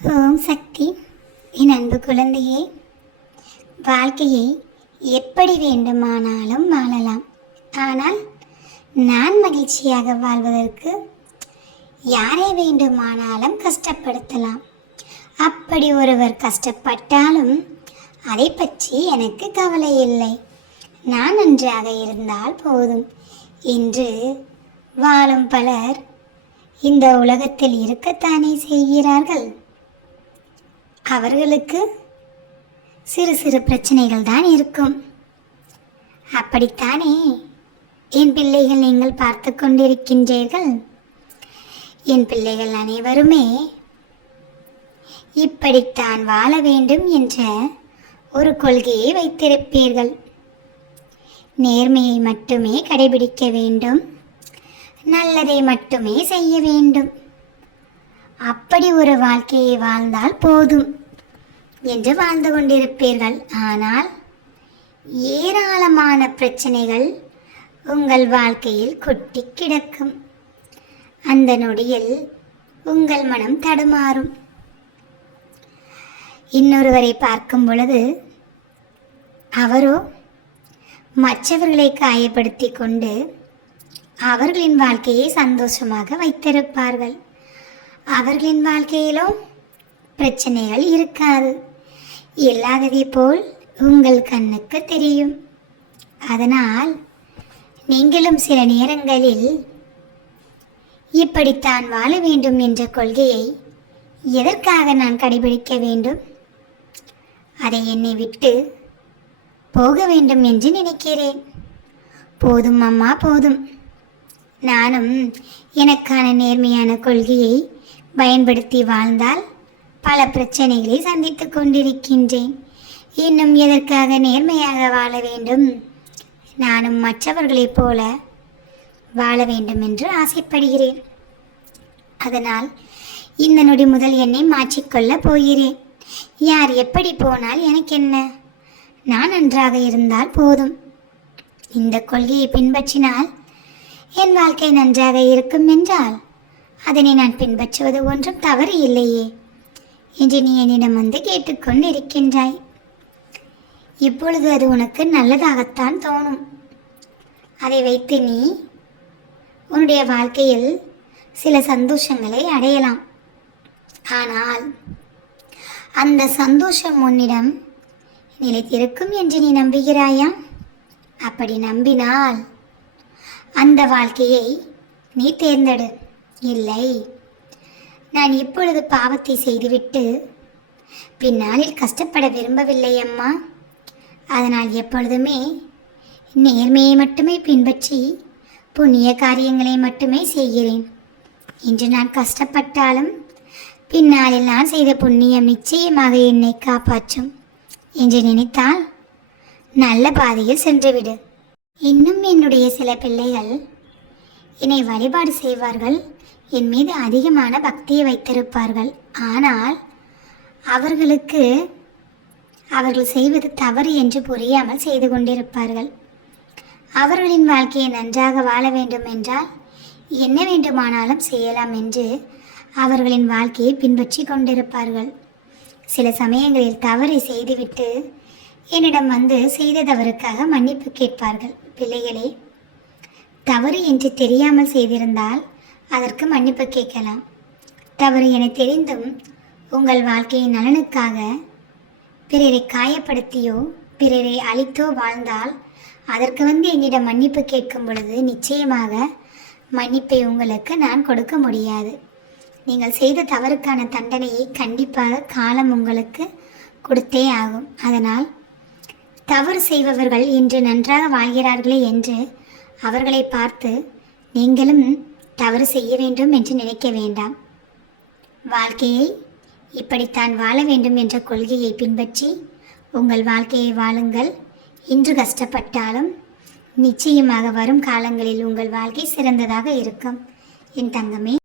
ஓம் சக்தி. என் அன்பு குழந்தையே, வாழ்க்கையை எப்படி வேண்டுமானாலும் வாழலாம். ஆனால் நான் மகிழ்ச்சியாக வாழ்வதற்கு யாரை வேண்டுமானாலும் கஷ்டப்படுத்தலாம். அப்படி ஒருவர் கஷ்டப்பட்டாலும் அதை பற்றி எனக்கு கவலை இல்லை. நான் நன்றாக இருந்தால் போதும் என்று வாழும் பலர் இந்த உலகத்தில் இருக்கத்தானே செய்கிறார்கள். அவர்களுக்கு சிறு சிறு பிரச்சனைகள் தான் இருக்கும். அப்படித்தானே என் பிள்ளைகள் நீங்கள் பார்த்து கொண்டிருக்கின்றீர்கள். என் பிள்ளைகள் அனைவருமே இப்படித்தான் வாழ வேண்டும் என்ற ஒரு கொள்கையை வைத்திருப்பீர்கள். நேர்மையை மட்டுமே கடைபிடிக்க வேண்டும், நல்லதை மட்டுமே செய்ய வேண்டும். அப்படி ஒரு வாழ்க்கையை வாழ்ந்தால் போதும் என்று வாழ்ந்து கொண்டிருப்பீர்கள். ஆனால் ஏராளமான பிரச்சனைகள் உங்கள் வாழ்க்கையில் கொட்டி கிடக்கும். அந்த நொடியில் உங்கள் மனம் தடுமாறும். இன்னொருவரை பார்க்கும் பொழுது அவரோ மற்றவர்களை காயப்படுத்தி கொண்டு அவர்களின் வாழ்க்கையை சந்தோஷமாக வைத்திருப்பார்கள். அவர்களின் வாழ்க்கையிலும் பிரச்சனைகள் இருக்காது. இல்லாததை போல் உங்கள் கண்ணுக்கு தெரியும். அதனால் நீங்களும் சில நேரங்களில் இப்படித்தான் வாழ வேண்டும் என்ற கொள்கையை எதற்காக நான் கடைபிடிக்க வேண்டும், அதை என்னை விட்டு போக வேண்டும் என்று நினைக்கிறேன். போதும் அம்மா, போதும். நானும் எனக்கான நேர்மையான கொள்கையை பயன்படுத்தி வாழ்ந்தால் பல பிரச்சனைகளை சந்தித்து கொண்டிருக்கின்றேன். இன்னும் எதற்காக நேர்மையாக வாழ வேண்டும்? நானும் மற்றவர்களைப் போல வாழ வேண்டும் என்று ஆசைப்படுகிறேன். அதனால் இந்த நொடி முதல் என்னை மாற்றிக்கொள்ளப் போகிறேன். யார் எப்படி போனால் எனக்கு என்ன? நான் நன்றாக இருந்தால் போதும். இந்த கொள்கையை பின்பற்றினால் என் வாழ்க்கை நன்றாக இருக்கும் என்றால் அதனை நான் பின்பற்றுவது ஒன்றும் தவறு இல்லையே என்று நீ என்னிடம் வந்து கேட்டுக்கொண்டிருக்கின்றாய். இப்பொழுது அது உனக்கு நல்லதாகத்தான் தோணும். அதை வைத்து நீ உன்னுடைய வாழ்க்கையில் சில சந்தோஷங்களை அடையலாம். ஆனால் அந்த சந்தோஷம் உன்னிடம் நிலைத்திருக்கும் என்று நீ நம்புகிறாயா? அப்படி நம்பினால் அந்த வாழ்க்கையை நீ தேர்ந்தெடு. இல்லை, நான் இப்பொழுது பாவத்தை செய்துவிட்டு பின்னாளில் கஷ்டப்பட விரும்பவில்லை அம்மா. அதனால் எப்பொழுதுமே நேர்மையை மட்டுமே பின்பற்றி புண்ணிய காரியங்களை மட்டுமே செய்கிறேன். இன்று நான் கஷ்டப்பட்டாலும் பின்னாளில் நான் செய்த புண்ணியம் நிச்சயமாக என்னை காப்பாற்றும் என்று நினைத்தால் நல்ல பாதையில் சென்றுவிடு. இன்னும் என்னுடைய சில பிள்ளைகள் என்னை வழிபாடு செய்வார்கள். என் மீது அதிகமான பக்தியை வைத்திருப்பார்கள். ஆனால் அவர்களுக்கு அவர்கள் செய்வது தவறு என்று புரியாமல் செய்து கொண்டிருப்பார்கள். அவர்களின் வாழ்க்கையை நன்றாக வாழ வேண்டும் என்றால் என்ன வேண்டுமானாலும் செய்யலாம் என்று அவர்களின் வாழ்க்கையை பின்பற்றி கொண்டிருப்பார்கள். சில சமயங்களில் தவறை செய்துவிட்டு என்னிடம் வந்து செய்த தவறுக்காக மன்னிப்பு கேட்பார்கள். பிள்ளைகளே, தவறு என்று தெரியாமல் செய்திருந்தால் அதற்கு மன்னிப்பு கேட்கலாம். தவறு என தெரிந்தும் உங்கள் வாழ்க்கையின் நலனுக்காக பிறரை காயப்படுத்தியோ பிறரை அழித்தோ வாழ்ந்தால் அதற்கு வந்து என்னிடம் மன்னிப்பு கேட்கும் பொழுது நிச்சயமாக மன்னிப்பை உங்களுக்கு நான் கொடுக்க முடியாது. நீங்கள் செய்த தவறுக்கான தண்டனையை கண்டிப்பாக காலம் உங்களுக்கு கொடுத்தே ஆகும். அதனால் தவறு செய்பவர்கள் இன்று நன்றாக வாழ்கிறார்களே என்று அவர்களை பார்த்து நீங்களும் தவறு செய்ய வேண்டும் என்று நினைக்க வேண்டாம். வாழ்க்கையை இப்படித்தான் வாழ வேண்டும் என்ற கொள்கையை பின்பற்றி உங்கள் வாழ்க்கையை வாழுங்கள். இன்று கஷ்டப்பட்டாலும் நிச்சயமாக வரும் காலங்களில் உங்கள் வாழ்க்கை சிறந்ததாக இருக்கும். என் தங்கமே.